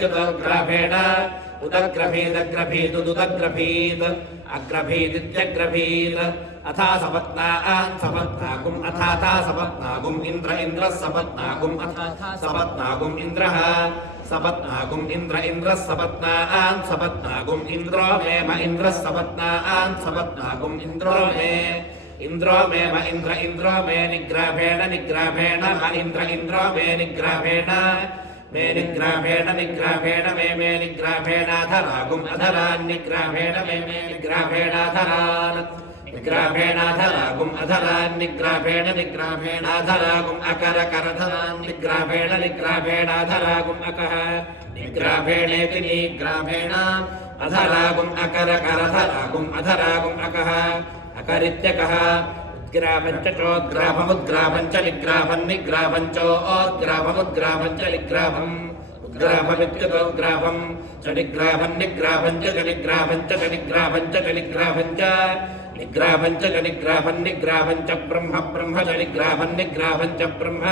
ग्राभविद्युतग्राभेण उदग्रभीदग्रभीदुदग्रभीत् अग्रभीदित्यग्रभीत् अथा सपत्नान् सपत्नागुम् अथाथा सपत्नागुम् इन्द्र इन्द्रः सपत्नागुम् अथा सपत्नागुम् इन्द्रः सपत्नागुम् इन्द्र इन्द्रः सपत्नान् सपत्नागुम् इन्द्रो मेम इन्द्रः सपत्नान् सपत्नागुम् इन्द्रो मे इन्द्रो मेम इन्द्र इन्द्रो मे निग्राभेण निग्राभेण म इन्द्र इन्द्रो मे निग्राभेण मे निग्राभेण निग्राभेण मे निग्राभेणाधरागुम् अधरान् निग्राभेण मे निग्राभेणाधरान् निग्राभेणाधरागुम् अधरान् निग्राभेण निग्राभेणाधरागुम् अकरकरधरान् निग्राभेण निग्राभेणाधरागुम् अकः निग्राभेणेति निग्राभेण अधरागुम् अकरकरधरागुम् अधरागुम् अकः अकरित्यकः उद्ग्राभञ्च चोद्ग्राभमुद्ग्राभञ्च निग्राभन् निग्राभञ्चोद्ग्राभमुद्ग्राभञ्च निग्राभम् उद्ग्राभमित्युतोद्ग्राभम् च निग्राभन् निग्राभञ्च च निग्राभञ्च च निग्राभञ्च च निग्राभञ्च निग्राभञ्च च निग्राभन् निग्राभञ्च ब्रह्म ब्रह्म च निग्राभन् निग्राभञ्च ब्रह्म